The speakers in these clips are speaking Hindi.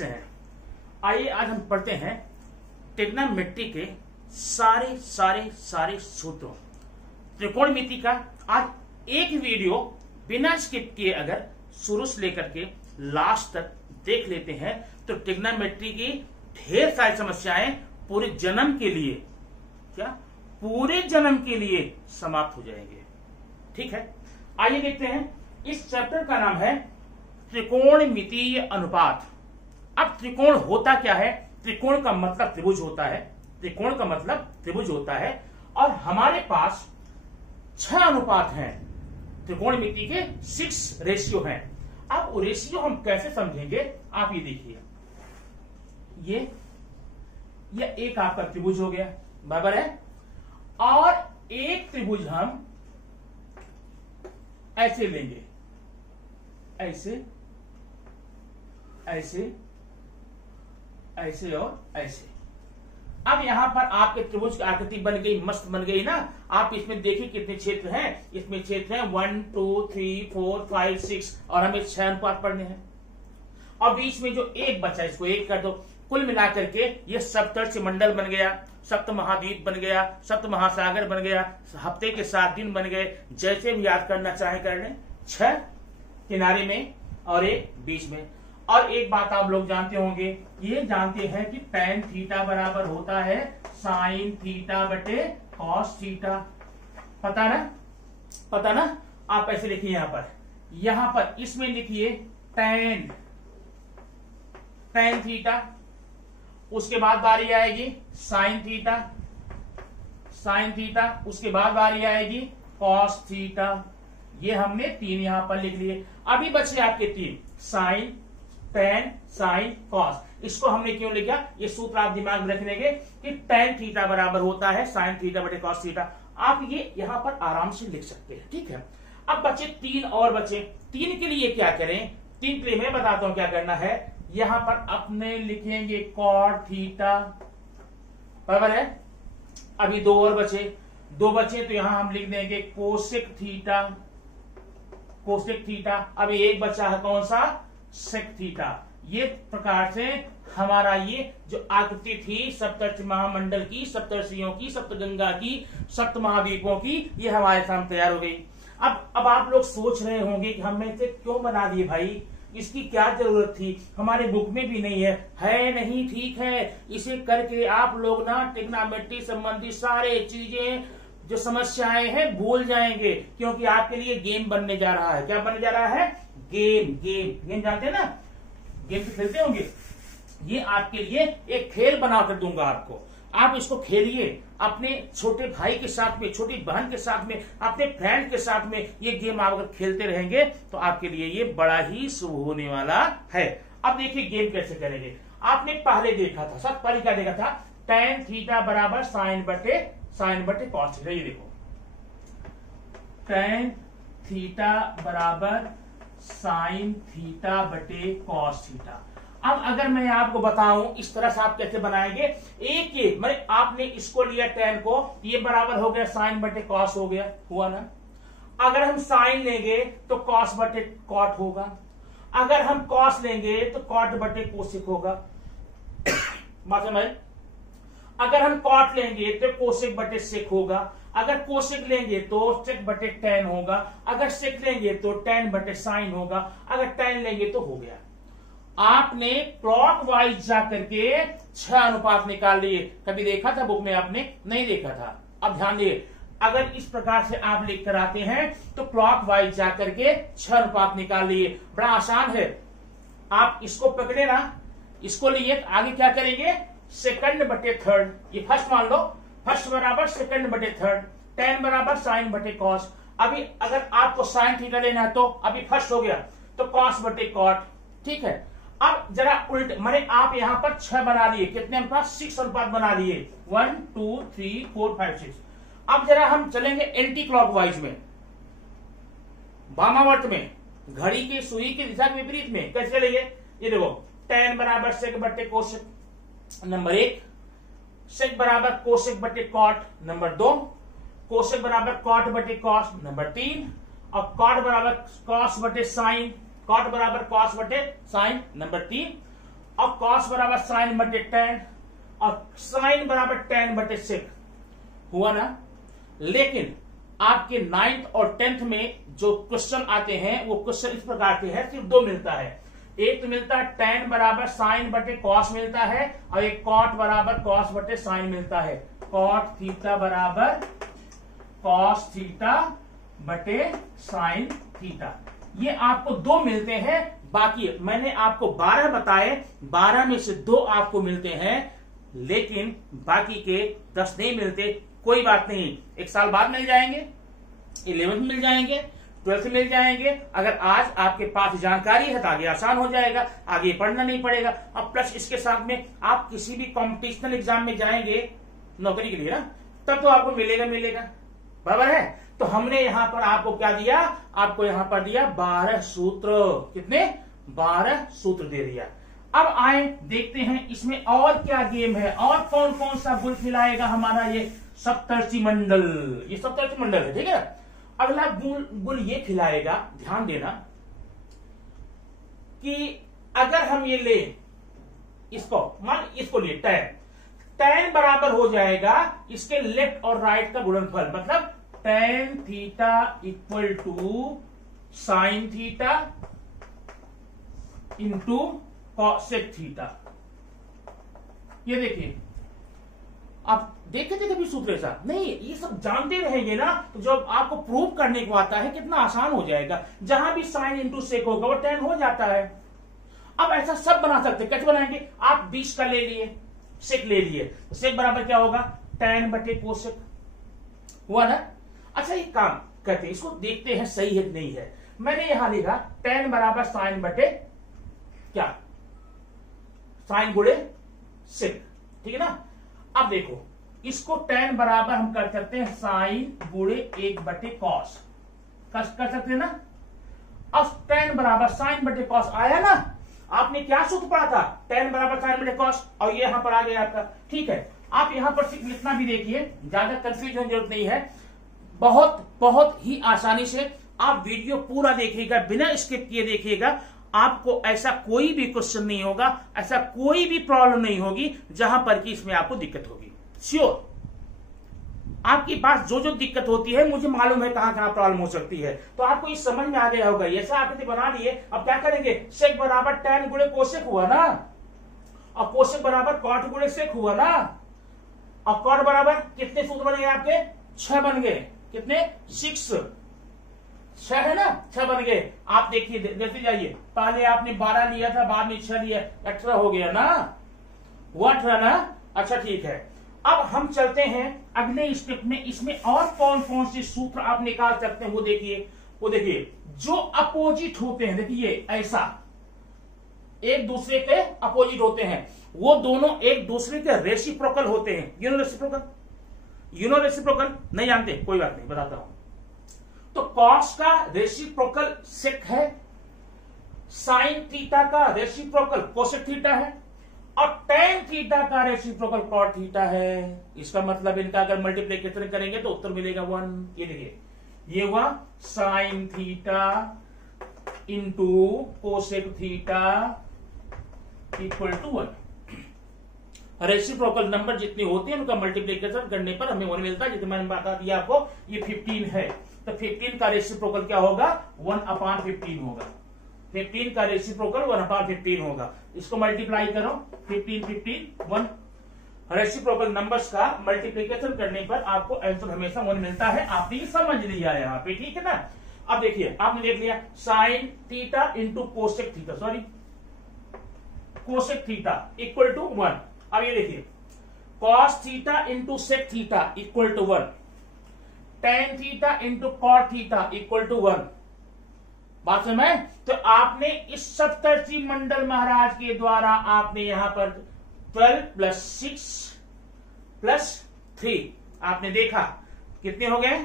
कैसे हैं? आइए आज हम पढ़ते हैं ट्रिग्नोमेट्री के सारे सारे सारे सूत्रों, त्रिकोणमिति का। आज एक वीडियो बिना स्किप किए अगर शुरू से लेकर के लास्ट तक देख लेते हैं तो ट्रिग्नोमेट्री की ढेर सारी समस्याएं पूरे जन्म के लिए, क्या पूरे जन्म के लिए समाप्त हो जाएंगे। ठीक है, आइए देखते हैं। इस चैप्टर का नाम है त्रिकोणमितीय अनुपात। अब त्रिकोण होता क्या है? त्रिकोण का मतलब त्रिभुज होता है, त्रिकोण का मतलब त्रिभुज होता है। और हमारे पास 6 अनुपात हैं, त्रिकोणमिति के 6 रेशियो हैं। अब वो रेशियो हम कैसे समझेंगे, आप ये देखिए। ये एक आपका त्रिभुज हो गया, बराबर है। और एक त्रिभुज हम ऐसे लेंगे, ऐसे ऐसे ऐसे और ऐसे। अब यहां पर आपके त्रिभुज की आकृति बन गई, मस्त बन गई ना। आप इसमें देखिए कितने क्षेत्र हैं। इसमें क्षेत्र हैं 1 2 3 4 5 6 और हमें 6 अनुपात पढ़ने हैं। और बीच में जो एक बचा इसको एक कर दो। कुल मिलाकर के ये सप्तर्षि मंडल बन गया, सप्त महाद्वीप बन गया, सप्त महासागर बन गया, हफ्ते के 7 दिन बन गए। जैसे भी याद करना चाहे कर लें। 6 किनारे में और एक बीच में। और एक बात आप लोग जानते होंगे, ये जानते हैं कि tan थीटा बराबर होता है sin थीटा बटे cos थीटा। पता ना, पता ना। आप ऐसे लिखिए यहां पर इसमें लिखिए tan थीटा, उसके बाद बारी आएगी sin थीटा, उसके बाद बारी आएगी cos थीटा। ये हमने 3 यहां पर लिख लिए। अभी बचे आपके 3, sin tan sin cos। इसको हमने क्यों लिखा, ये सूत्र आप दिमाग में रख लेंगे कि tan थीटा बराबर होता है sin थीटा बटे cos थीटा। आप ये यहां पर आराम से लिख सकते हैं। ठीक है, अब बचे 3 और बचे। 3 के लिए क्या करें, 3 के लिए मैं बताता हूं क्या करना है। यहां पर अपने लिखेंगे cot थीटा, बराबर है। अभी 2 और बचे, 2 बचे तो यहां हम लिख देंगे कोसेक थीटा, कोसेक थीटा। अभी एक बचा है कौन सा, सेक थीटा। ये प्रकार से हमारा ये जो आकृति थी सप्तर्षि महामंडल की, सप्तर्षियों की, सप्तगंगा की, सप्त महाद्वीपों की, ये हमारे सामने तैयार हो गई। अब आप लोग सोच रहे होंगे कि हमने इसे क्यों बना दिए भाई, इसकी क्या जरूरत थी, हमारे बुक में भी नहीं है नहीं, ठीक है। इसे करके आप लोग ना ट्रिग्नोमेट्री संबंधी सारे चीजें जो समस्याएं हैं भूल जाएंगे, क्योंकि आपके लिए गेम बनने जा रहा है। क्या बनने जा रहा है, गेम जानते हैं ना, गेम तो खेलते होंगे। ये आपके लिए एक खेल बनाकर दूंगा आपको, आप इसको खेलिए अपने छोटे भाई के साथ में, छोटी बहन के साथ में, अपने फ्रेंड के साथ में। ये गेम आप अगर खेलते रहेंगे तो आपके लिए ये बड़ा ही शुभ होने वाला है। अब देखिए गेम कैसे करेंगे। आपने पहले देखा था, सब पहले क्या देखा था, tan थीटा बराबर साइन बटे कॉस थीटा। ये देखो tan थीटा बराबर साइन थीटा बटे कॉस थीटा। अब अगर मैं आपको बताऊं इस तरह से आप कैसे बनाएंगे, एक मैंने आपने इसको लिया tan को, ये बराबर हो गया साइन बटे कॉस हो गया, हुआ ना। अगर हम साइन लेंगे तो कॉस बटे कॉट होगा, अगर हम कॉस लेंगे तो कॉट बटे कोसेक होगा। बात समझ। अगर हम कॉट लेंगे तो कोसेक बटे सेक होगा, अगर कोसेक लेंगे तो सेक बटे tan होगा, अगर सेक लेंगे तो tan बटे साइन होगा, अगर tan लेंगे तो हो गया। आपने क्लॉकवाइज जाकर के 6 अनुपात निकाल लिए। कभी देखा था बुक में, आपने नहीं देखा था। अब ध्यान दिए, अगर इस प्रकार से आप लिख कर आते हैं तो क्लॉकवाइज जाकर के 6 अनुपात निकाल लिए। बड़ा आसान है, आप इसको पकड़े ना, इसको लिए आगे क्या करेंगे, सेकंड बटे थर्ड। ये फर्स्ट मान लो, फर्स्ट बराबर सेकंड बटे थर्ड, tan बराबर साइन बटे कॉस। अभी अगर आपको साइन थीटा लेना है तो अभी फर्स्ट हो गया तो कॉस बटे कॉट। ठीक है, अब जरा उल्ट, मैंने आप यहां पर 6 बना लिए, कितने अनुपात, 6 अनुपात बना लिए, 1 2 3 4 5 6। अब जरा हम चलेंगे एंटी क्लॉकवाइज में, वामावर्त में, घड़ी की सुई की दिशा के विपरीत में। कैसे चलेंगे, ये देखो tan बराबर सेक बटे कोसेक नंबर 1, सेक बराबर कोसेक बटे कॉट नंबर 2, कोसेक बराबर कॉट बटे कॉस नंबर 3, और कॉट बराबर कॉस बटे साइन नंबर 3, और कॉस बराबर साइन बटे टेन और साइन बराबर टेन बटे सेक हुआ ना। लेकिन आपके 9th और 10th में जो क्वेश्चन आते हैं वो क्वेश्चन इस प्रकार के हैं, सिर्फ दो मिलता है। एक तो मिलता है टेन बराबर साइन बटे कॉस मिलता है और एक कॉट बराबर कॉस बटे साइन मिलता है। कॉट थीटा बराबर कॉस थीटा बटे साइन थीटा, ये आपको दो मिलते हैं। बाकी मैंने आपको 12 बताए, 12 में से 2 आपको मिलते हैं, लेकिन बाकी के 10 नहीं मिलते। कोई बात नहीं, एक साल बाद मिल जाएंगे, 11th मिल जाएंगे, 12th मिल जाएंगे। अगर आज आपके पास जानकारी है तो आगे आसान हो जाएगा, आगे पढ़ना नहीं पड़ेगा। अब प्लस इसके साथ में आप किसी भी कॉम्पिटिशनल एग्जाम में जाएंगे नौकरी के लिए ना, तब तो आपको मिलेगा, बराबर है। तो हमने यहां पर आपको क्या दिया, आपको यहां पर दिया 12 सूत्र। कितने? 12 सूत्र दे दिया। अब आए देखते हैं इसमें और क्या गेम है, और कौन कौन सा गुल खिलाएगा हमारा ये सप्तर्षि मंडल। ये सप्तर्षि मंडल है, ठीक है। अगला गुल ये खिलाएगा, ध्यान देना कि अगर हम ये ले इसको, मान इसको ले tan बराबर हो जाएगा इसके लेफ्ट और राइट का गुणनफल, मतलब tan theta equal to sine theta into cosec theta. ये देखिए, आप देखे थे कभी सूत्र ऐसा? नहीं, ये सब जानते रहेंगे ना, तो जब आपको प्रूव करने को आता है कितना आसान हो जाएगा। जहां भी साइन इंटू सेक होगा वो tan हो जाता है। अब ऐसा सब बना सकते, कैसे बनाएंगे? आप 20 का ले लिए, सेक ले लिए, तो सेक बराबर क्या होगा? tan बटे कोसेक हुआ ना। अच्छा, ये काम करते हैं, इसको देखते हैं सही है कि नहीं है। मैंने यहां लिखा tan बराबर साइन बटे क्या, साइन गुणे सेक, ठीक है ना। अब देखो, इसको tan बराबर हम कर सकते हैं साइन गुणे 1 बटे कॉस, कर सकते हैं ना। अब tan बराबर साइन बटे कॉस आया ना। आपने क्या सूत्र पढ़ा था? tan बराबर साइन बटे कॉस, और ये यहां पर आ गया आपका, ठीक है। आप यहां पर सिर्फ इतना भी देखिए, ज्यादा कंफ्यूज होने की जरूरत नहीं है। बहुत ही आसानी से आप वीडियो पूरा देखिएगा, बिना स्किप किए देखिएगा। आपको ऐसा कोई भी क्वेश्चन नहीं होगा, ऐसा कोई भी प्रॉब्लम नहीं होगी जहां पर कि इसमें आपको दिक्कत होगी। श्योर, आपके पास जो जो दिक्कत होती है मुझे मालूम है कहां कहां प्रॉब्लम हो सकती है, तो आपको ये समझ में आ गया होगा। ऐसा आकृति बना लिए, अब क्या करेंगे? सेक बराबर tan गुणे कोसेक हुआ ना, और कोसेक बराबर कॉट गुणे सेक हुआ ना, और कॉट बराबर कितने सूत्र बन गए आपके? 6 बन गए। कितने? 6 है ना, 6 बन गए। आप देखिए, देखते जाइए, पहले आपने 12 लिया था, बाद में 6 लिया, 18 हो गया ना, हुआ 18 ना। अच्छा, ठीक है। अब हम चलते हैं अगले स्टेप में। इसमें और कौन कौन से सूत्र आप निकाल सकते हैं वो देखिए। जो अपोजिट होते हैं, देखिए ऐसा एक दूसरे के अपोजिट होते हैं, वो दोनों एक दूसरे के रेसिप्रोकल होते हैं। यूनो रेसिप्रोकल नहीं जानते? कोई बात नहीं, बताता हूं। तो कॉस का रेसिप्रोकल सेक है, साइन थीटा का रेसिप्रोकल कोसेक थीटा है, और tan थीटा का रेसिप्रोकल कॉट थीटा है। इसका मतलब इनका अगर मल्टीप्लिकेशन करेंगे तो उत्तर मिलेगा 1। ये देखिए, ये हुआ sine theta into cosec theta equal to 1। Reciprocal number जितने होते हैं उनका मल्टीप्लिकेशन करने पर हमें 1 मिलता है। जितना मैंने बता दिया आपको, ये 15 है, तो 15 का रेसिप्रोकल क्या होगा? 1/15 होगा। 15 का रेसिप्रोकल 1/15 होगा। इसको मल्टीप्लाई करो, 15 1। रेसिप्रोकल नंबर्स का मल्टीप्लिकेशन करने पर आपको आंसर हमेशा 1 मिलता है। आपने ये समझ लिया यहाँ पे, ठीक है ना। अब देखिए, आपने देख लिया sine theta into cosec theta, sorry cosec theta equal to 1। अब ये देखिए, cos theta into sec theta equal to 1, tan theta into cot theta equal to 1। बात समझ? तो आपने इस सप्तर्षि मंडल महाराज के द्वारा आपने यहां पर 12 + 6 + 3 आपने देखा, कितने हो गए?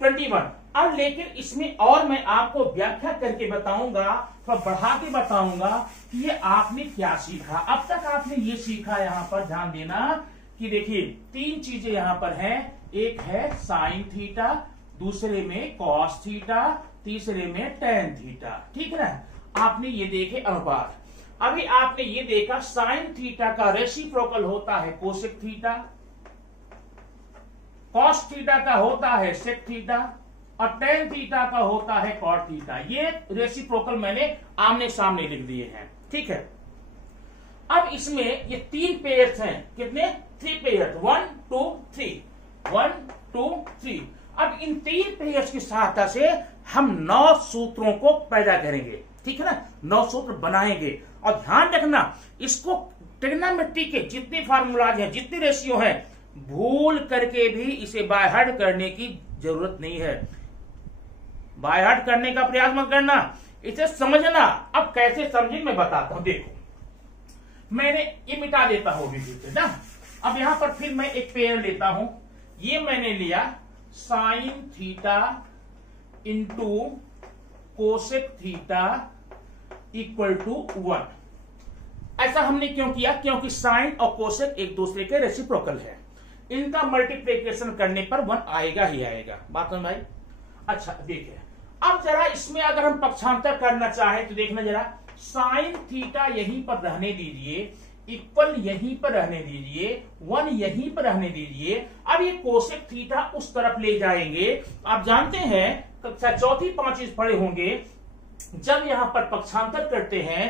21। अब लेकिन इसमें और मैं आपको व्याख्या करके बताऊंगा, थोड़ा बढ़ा के बताऊंगा कि ये आपने क्या सीखा। अब तक आपने ये सीखा, यहां पर ध्यान देना कि देखिए 3 चीजें यहां पर हैं। एक है साइन थीटा, दूसरे में कॉस थीटा, तीसरे में tan थीटा, ठीक है ना। आपने ये देखे अनुपात। अभी आपने ये देखा साइन थीटा का रेसिप्रोकल होता है कोसेक थीटा, कॉस थीटा का होता है सेक थीटा, और टेन थीटा का होता है कॉट थीटा। ये रेसिप्रोकल मैंने आमने सामने लिख दिए हैं, ठीक है। अब इसमें ये 3 पेयर्स हैं, कितने? 3 पेयर्स, 1 2 3, 1 2 3। अब इन 3 पेयर्स की सहायता से हम 9 सूत्रों को पैदा करेंगे, ठीक है ना, 9 सूत्र बनाएंगे। और ध्यान रखना, इसको ट्रिग्नोमेट्री के जितने फार्मूलाज हैं, जितने रेशियो हैं, भूल करके भी इसे बाय हार्ट करने की जरूरत नहीं है। बाय हार्ट करने का प्रयास मत करना, इसे समझना। अब कैसे समझे मैं बताता हूं। देखो, मैंने ये मिटा देता हूं बीच ना। अब यहां पर फिर मैं एक पेयर लेता हूं। ये मैंने लिया sine theta into cosec theta equal to 1। ऐसा हमने क्यों किया? क्योंकि साइन और कोसेक एक दूसरे के रेसिप्रोकल है। इनका मल्टीप्लिकेशन करने पर 1 आएगा ही आएगा। बात समझ भाई? अच्छा देखिए, अब जरा इसमें अगर हम पक्षांतर करना चाहें तो देखना जरा, साइन थीटा यहीं पर रहने दीजिए, इक्वल यहीं पर रहने दीजिए, 1 यहीं पर रहने दीजिए। अब ये कोसेक थीटा उस तरफ ले जाएंगे। आप जानते हैं कक्षा चौथी 5वीं पढ़े होंगे, जब यहां पर पक्षांतर करते हैं,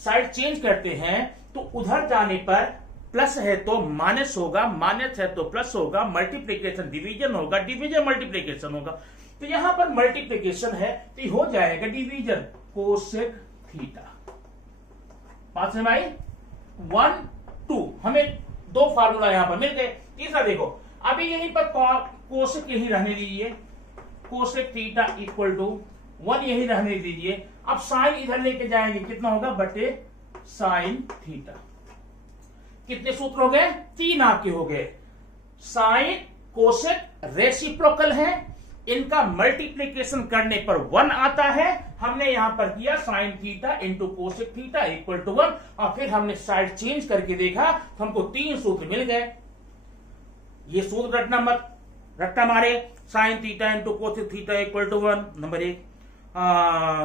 साइड चेंज करते हैं, तो उधर जाने पर प्लस है तो माइनस होगा, माइनस है तो प्लस होगा, मल्टीप्लीकेशन डिवीजन होगा, डिवीजन मल्टीप्लीकेशन होगा। तो यहां पर मल्टीप्लीकेशन है तो हो जाएगा डिवीजन कोसेक थीटा। बात समझ आई? 1 2 हमें 2 फार्मूला यहां पर मिल गए। तीसरा देखो, अभी यहीं पर कोसेक यही रहने दीजिए, कोसेक थीटा इक्वल टू 1 यही रहने दीजिए। अब साइन इधर लेके जाएंगे, कितना होगा? बटे साइन थीटा। कितने सूत्र हो गए? 3 आपके हो गए। साइन कोसेक रेसिप्रोकल है, इनका मल्टीप्लिकेशन करने पर 1 आता है। हमने यहां पर किया sine theta into cosec theta equal to 1, और फिर हमने साइड चेंज करके देखा तो हमको 3 सूत्र मिल गए। ये सूत्र रटना मत, रटना मारे, sine theta into cosec theta equal to 1 number 1,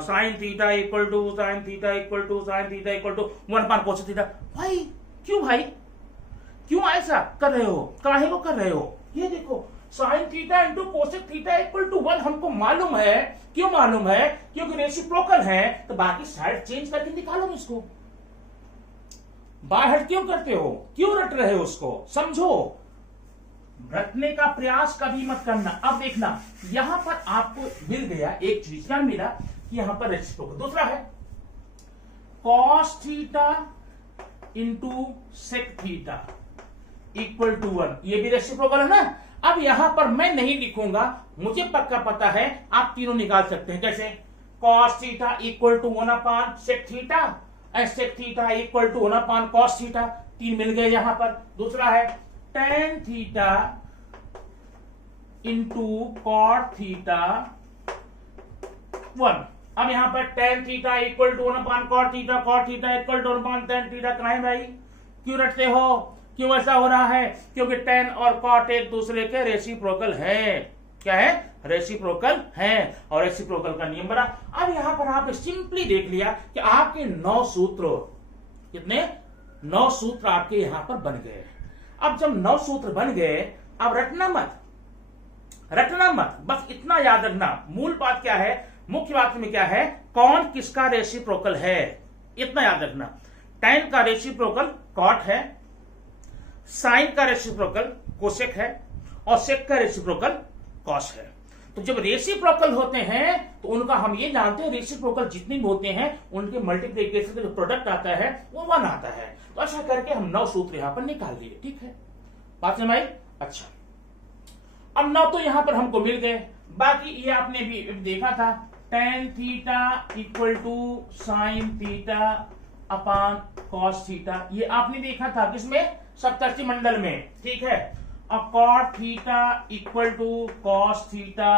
sine theta equal to sine theta equal to sine theta equal to 1 upon cosec theta. भाई क्यों ऐसा कर रहे हो? काहे को कर रहे हो? ये देखो, sine theta into cosec theta equal to 1 हमको मालूम है। क्यों मालूम है? क्योंकि रेसिप्रोकल है, तो बाकी साइड चेंज करके निकालो इसको। बाहर क्यों करते हो? क्यों रट रहे हो? उसको समझो, रटने का प्रयास कभी मत करना। अब देखना, यहां पर आपको मिल गया एक चीज, क्या मिला कि यहां पर रेसिप्रोकल। दूसरा है cos theta into sec theta equal to 1, ये भी रेसिप्रोकल है ना। अब यहां पर मैं नहीं लिखूंगा, मुझे पक्का पता है आप तीनों निकाल सकते हैं। कैसे? Cos theta equal to 1 upon sec theta, sec theta equal to 1 upon cos theta. 3 मिल गए यहां पर। दूसरा है tan theta into cot theta 1। अब यहां पर tan theta equal to 1 upon cot theta equal to 1 upon tan theta. कहें भाई, क्यों रटते हो? क्यों ऐसा हो रहा है? क्योंकि टेन और कॉट एक दूसरे के रेसिप्रोकल है। क्या है? रेसिप्रोकल है, और रेसिप्रोकल का नियम बना। अब यहां पर आप सिंपली देख लिया कि आपके 9 सूत्र, कितने? 9 सूत्र आपके यहां पर बन गए। अब जब 9 सूत्र बन गए, अब रटना मत, बस इतना याद रखना। मूल बात क्या है? मुख्य बात में क्या है? कौन किसका रेसिप्रोकल है, इतना याद रखना। टेन का रेसिप्रोकल कॉट है, साइन का रेसिप्रोकल कोसेक है, और सेक का रेसिप्रोकल कॉस है। तो जब रेसिप्रोकल होते हैं तो उनका हम ये जानते हैं, रेसिप्रोकल जितने भी होते हैं उनके मल्टीप्लिकेशन का जो प्रोडक्ट आता है वो 1 आता है। तो ऐसा करके हम 9 सूत्र यहां पर निकाल दिए। ठीक है, बात समझ आई? अच्छा, अब 9 तो यहां पर हमको मिल गए। बाकी ये आपने भी देखा था, tan theta equal to sine theta upon cos theta, ये आपने देखा था किसमें? सप्तर्षि मंडल में। ठीक है, अब cot theta equal to cos theta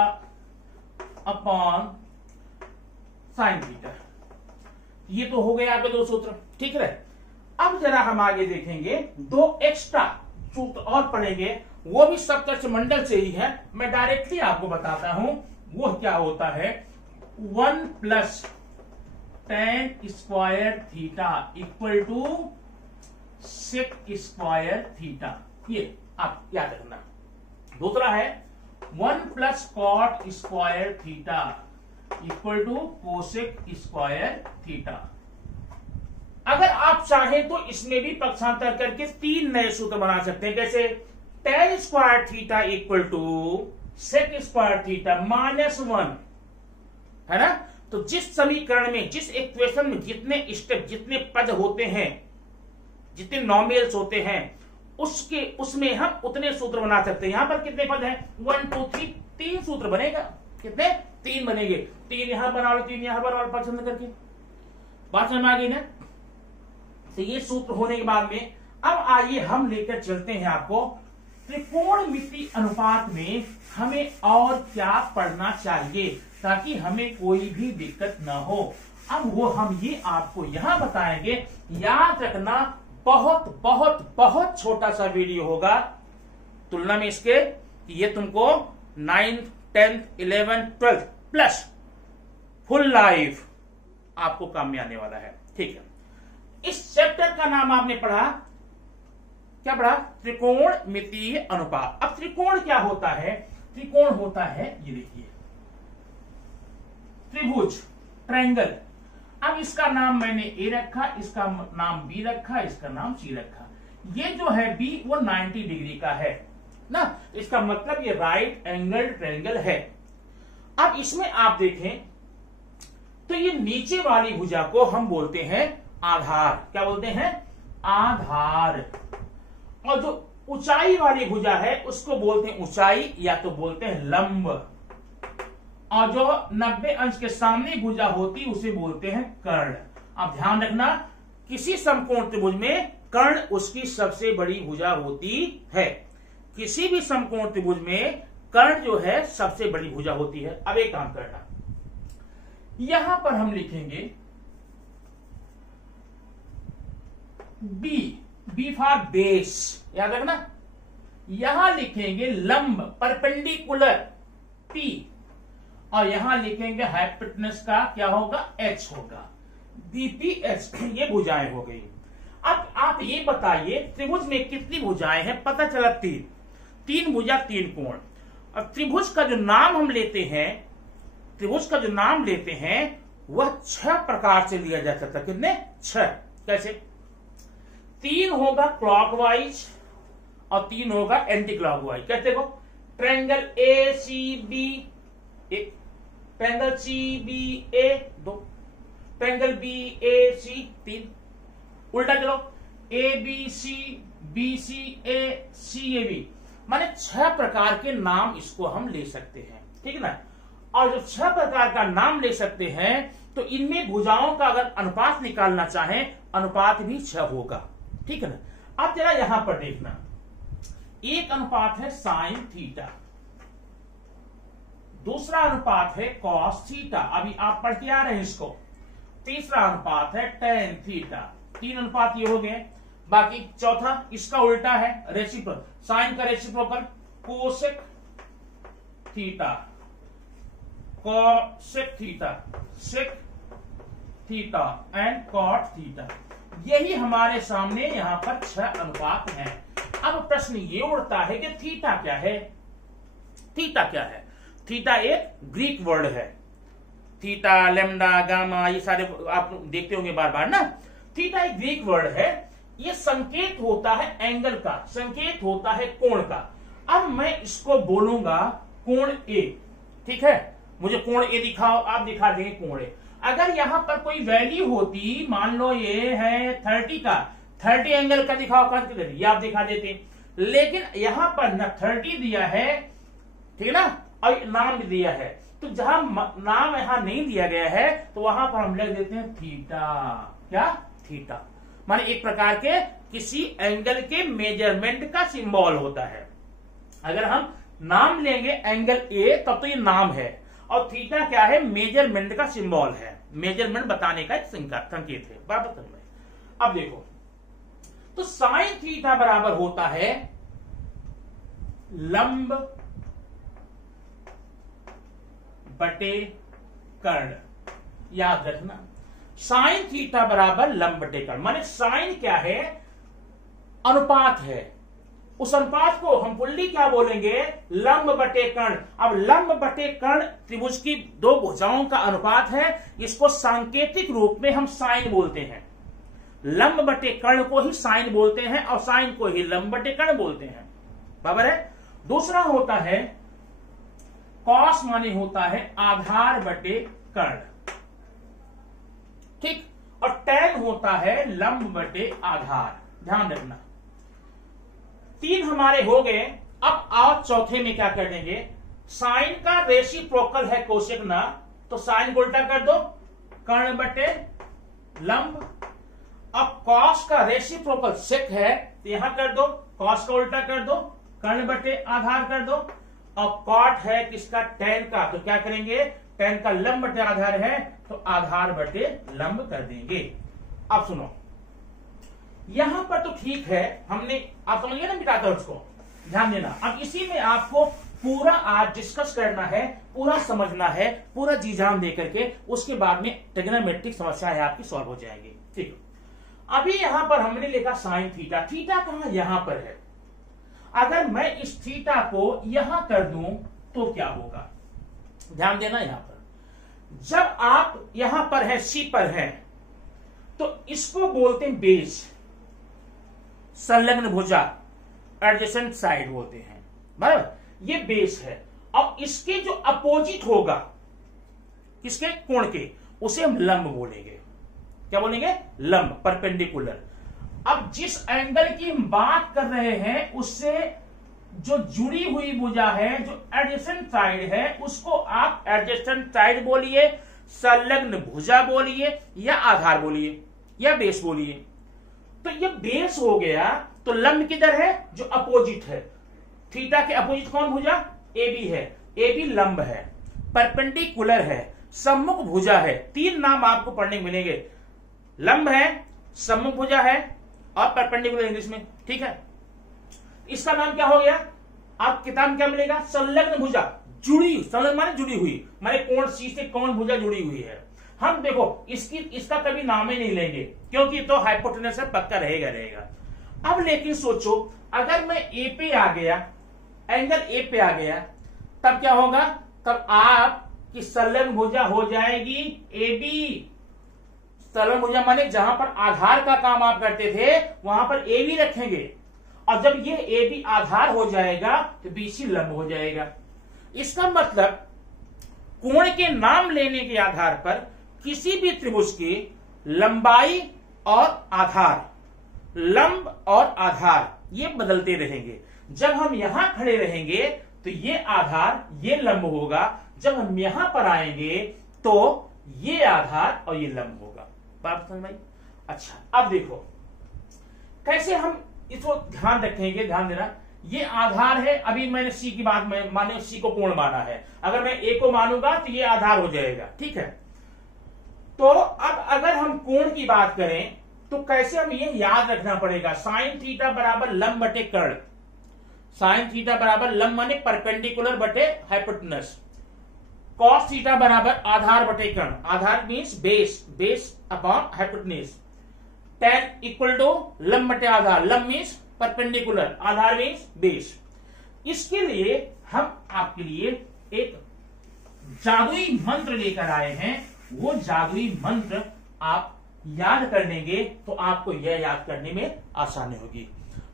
upon sine theta. ये तो हो गए आपके 2 सूत्र। ठीक है, अब जरा हम आगे देखेंगे, 2 एक्स्ट्रा सूत्र और पढ़ेंगे, वो भी सप्तर्षि मंडल से ही है। मैं डायरेक्टली आपको बताता हूं वो क्या होता है। 1 plus tan square theta equal to sec square theta, ये आप याद रखना। दूसरा है 1 plus cot square theta equal to cosec square theta. अगर आप चाहें तो इसमें भी पक्षांतर करके 3 नए सूत्र बना सकते हैं। कैसे? tan square theta equal to sec square theta -1, है ना। तो जिस समीकरण में, जिस इक्वेशन में जितने स्टेप, जितने पद होते हैं, जितने नॉमिनल्स होते हैं, उसमें हम उतने सूत्र बना सकते हैं। यहां पर कितने पद हैं? 1 2 3, 3 सूत्र बनेगा। कितने? 3 बनेंगे। 3 यहां बना लो, 3 यहां बना लो, पसंद करके। बात समझ आ गई ना। तो ये सूत्र होने के बाद में अब आइए हम लेकर चलते हैं आपको त्रिकोणमिति अनुपात में हमें और क्या पढ़ना चाहिए ताकि हमें कोई भी दिक्कत ना हो। अब वो हम ये आपको यहां बताएंगे। याद रखना, बहुत बहुत बहुत छोटा सा वीडियो होगा तुलना में इसके। ये तुमको 9th 10th 11th 12th plus full life आपको काम में आने वाला है। ठीक है, इस चैप्टर का नाम आपने पढ़ा, क्या पढ़ा? त्रिकोणमितीय अनुपात। अब त्रिकोण क्या होता है? त्रिकोण होता है, ये देखिए, त्रिभुज, ट्रायंगल। अब इसका नाम मैंने ए रखा, इसका नाम बी रखा, इसका नाम सी रखा। ये जो है बी वो 90 डिग्री का है ना, इसका मतलब ये राइट एंगल ट्रायंगल है। अब इसमें आप देखें तो ये नीचे वाली भुजा को हम बोलते हैं आधार। क्या बोलते हैं? आधार। और जो ऊंचाई वाली भुजा है उसको बोलते हैं ऊंचाई, या तो बोलते हैं लंब। और जो 90 अंश के सामने भुजा होती उसे बोलते हैं कर्ण। अब ध्यान रखना, किसी समकोण त्रिभुज में कर्ण उसकी सबसे बड़ी भुजा होती है। किसी भी समकोण त्रिभुज में कर्ण जो है सबसे बड़ी भुजा होती है। अब एक काम करना, यहां पर हम लिखेंगे बी फॉर बेस, याद रखना। यहां लिखेंगे लंब, परपेंडिकुलर, पी। और यहां लिखेंगे हाइपोटेनस का क्या होगा? एच होगा। बीपीएच, ये भुजाएं हो गई। अब आप ये बताइए त्रिभुज में कितनी भुजाएं हैं? पता चला 3 भुजा 3 कोण। अब त्रिभुज का जो नाम हम लेते हैं, त्रिभुज का जो नाम लेते हैं वह 6 प्रकार से लिया जा सकता है। कितने? 6। कैसे? 3 होगा क्लॉकवाइज और 3 होगा एंटी क्लॉकवाइज। कैसे देखो, triangle a c b 1, triangle c b a 2, triangle b a c 3। उल्टा चलो, A B C A C A B, माने 6 प्रकार के नाम इसको हम ले सकते हैं। ठीक है ना। और जब 6 प्रकार का नाम ले सकते हैं तो इनमें भुजाओं का अगर अनुपात निकालना चाहें, अनुपात भी 6 होगा। ठीक है ना। अब जरा यहां पर देखना, एक अनुपात है साइन थीटा, दूसरा अनुपात है कॉस थीटा, अभी आप पढ़ के आ रहे हैं इसको। तीसरा अनुपात है टेन थीटा। 3 अनुपात ये हो गए। बाकी चौथा इसका उल्टा है, रेसिप्रोकल, साइन का reciprocal cosec theta, cosec theta, sec theta and cot theta. यही हमारे सामने यहां पर 6 अनुपात हैं। अब प्रश्न ये उठता है कि थीटा क्या है? थीटा क्या है? थीटा एक ग्रीक वर्ड है। थीटा, लेम्डा, गामा, ये सारे आप देखते होंगे बार बार ना। थीटा एक ग्रीक वर्ड है। ये संकेत होता है एंगल का, संकेत होता है कोण का। अब मैं इसको बोलूंगा कोण ए। ठीक है, मुझे कोण ए दिखाओ, आप दिखा देंगे कोण ए। अगर यहां पर कोई वैल्यू होती, मान लो ये है 30 का, 30 एंगल का दिखाओ, कर ये आप दिखा देते। लेकिन यहां पर न 30 दिया है, ठीक है ना, और नाम भी दिया है। तो जहां नाम यहां नहीं दिया गया है तो वहां पर हम लिख देते हैं थीटा। क्या? थीटा। माने एक प्रकार के किसी एंगल के मेजरमेंट का सिंबल होता है। अगर हम नाम लेंगे एंगल ए तब तो ये नाम है, और थीटा क्या है? मेजरमेंट का सिंबल है, मेजरमेंट बताने का एक संकेत है। बराबर समझ में? अब देखो, तो साइन थीटा बराबर होता है लंब बटे कर्ण। याद रखना, साइन थीटा बराबर लंब बटे कर्ण, माने साइन क्या है, अनुपात है, उस अनुपात को हम फुल्ली क्या बोलेंगे, लंब बटे कर्ण। अब लंब बटे कर्ण त्रिभुज की दो भुजाओं का अनुपात है, इसको सांकेतिक रूप में हम साइन बोलते हैं। लंब बटे कर्ण को ही साइन बोलते हैं और साइन को ही लंब बटे कर्ण बोलते हैं, बराबर है। दूसरा होता है कॉस, माने होता है आधार बटे कर्ण, ठीक, और टैन होता है लंब बटे आधार। ध्यान रखना, तीन हमारे हो गए। अब आओ चौथे में क्या कर देंगे, साइन का रेसिप्रोकल है कोसेक ना, तो साइन को उल्टा कर दो, कर्ण बटे लंब। अब कॉस का रेसिप्रोकल सेक है, तो यहां कर दो, कॉस का उल्टा कर दो, कर्ण बटे आधार कर दो। अब कॉट है किसका, टैन का, तो क्या करेंगे, टैन का लंब बटे आधार है, तो आधार बटे लंब कर देंगे। अब सुनो, यहां पर तो ठीक है, हमने, आप समझिए ना मिटाता उसको, ध्यान देना। अब इसी में आपको पूरा आज डिस्कस करना है, पूरा समझना है, पूरा जी जान दे करके उसके बाद में ट्रिग्नोमेट्रिक समस्याएं आपकी सॉल्व हो जाएंगी, ठीक। अभी यहां पर हमने लिखा साइन थीटा, थीटा कहां, यहां पर है। अगर मैं इस थीटा को यहां कर दूं तो क्या होगा, ध्यान देना। यहां पर जब आप यहां पर है, सी पर है, तो इसको बोलते हैं बेस, संलग्न भुजा, एडजेसेंट साइड बोलते हैं, बराबर, ये बेस है। और इसके जो अपोजिट होगा, किसके, कोण के, उसे हम लंब बोलेंगे। क्या बोलेंगे, लंब, परपेंडिकुलर। अब जिस एंगल की हम बात कर रहे हैं उससे जो जुड़ी हुई भुजा है, जो एडजेसेंट साइड है, उसको आप एडजेसेंट साइड बोलिए, संलग्न भुजा बोलिए, या आधार बोलिए, या बेस बोलिए। तो ये बेस हो गया, तो लंब किधर है, जो अपोजिट है। थीटा के अपोजिट कौन भुजा, ए बी है, ए बी लंब है, परपेंडिकुलर है, सम्मुख भुजा है। तीन नाम आपको पढ़ने को मिलेंगे, लंब है, सम्मुख भुजा है और परपेंडिकुलर इंग्लिश में, ठीक है। इसका नाम क्या हो गया, आप किताब में क्या मिलेगा, संलग्न भुजा, जुड़ी, संलग्न माने जुड़ी हुई, माने कोण सी से कौन भुजा जुड़ी हुई है। हम देखो इसका कभी नाम ही नहीं लेंगे, क्योंकि तो हाइपोटेनस है, पक्का रहेगा। अब लेकिन सोचो, अगर मैं ए पे आ गया, एंगल ए पे आ गया, तब क्या होगा, तब आपकी संलग्न भुजा हो जाएगी ए बी। संलग्न भुजा माने जहां पर आधार का काम आप करते थे, वहां पर ए बी रखेंगे, और जब ये ए बी आधार हो जाएगा तो बीसी लंब हो जाएगा। इसका मतलब कोण के नाम लेने के आधार पर किसी भी त्रिभुज की लंबाई और आधार, लंब और आधार, ये बदलते रहेंगे। जब हम यहां खड़े रहेंगे तो ये आधार, ये लंब होगा, जब हम यहां पर आएंगे तो ये आधार और ये लंब होगा। बात समझ में? अच्छा, अब देखो कैसे हम इसको ध्यान रखेंगे, ध्यान देना। ये आधार है, अभी मैंने सी की बात माने, सी को कोण माना है, अगर मैं ए को मानूंगा तो ये आधार हो जाएगा, ठीक है। तो अब अगर हम कोण की बात करें तो कैसे हम ये याद रखना पड़ेगा, साइन थीटा बराबर लंब बटे कर्ण। साइन थीटा बराबर लंब माने परपेंडिकुलर बटे हाइपोटेनस। कॉस थीटा बराबर आधार बटे कर्ण, आधार means base, base upon hypotenuse. tan equal to लंब बटे आधार, लंब मींस परपेंडिकुलर, आधार मींस बेस। इसके लिए हम आपके लिए एक जादुई मंत्र लेकर आए हैं। वो जादुई मंत्र आप याद कर लेंगे तो आपको यह याद करने में आसानी होगी।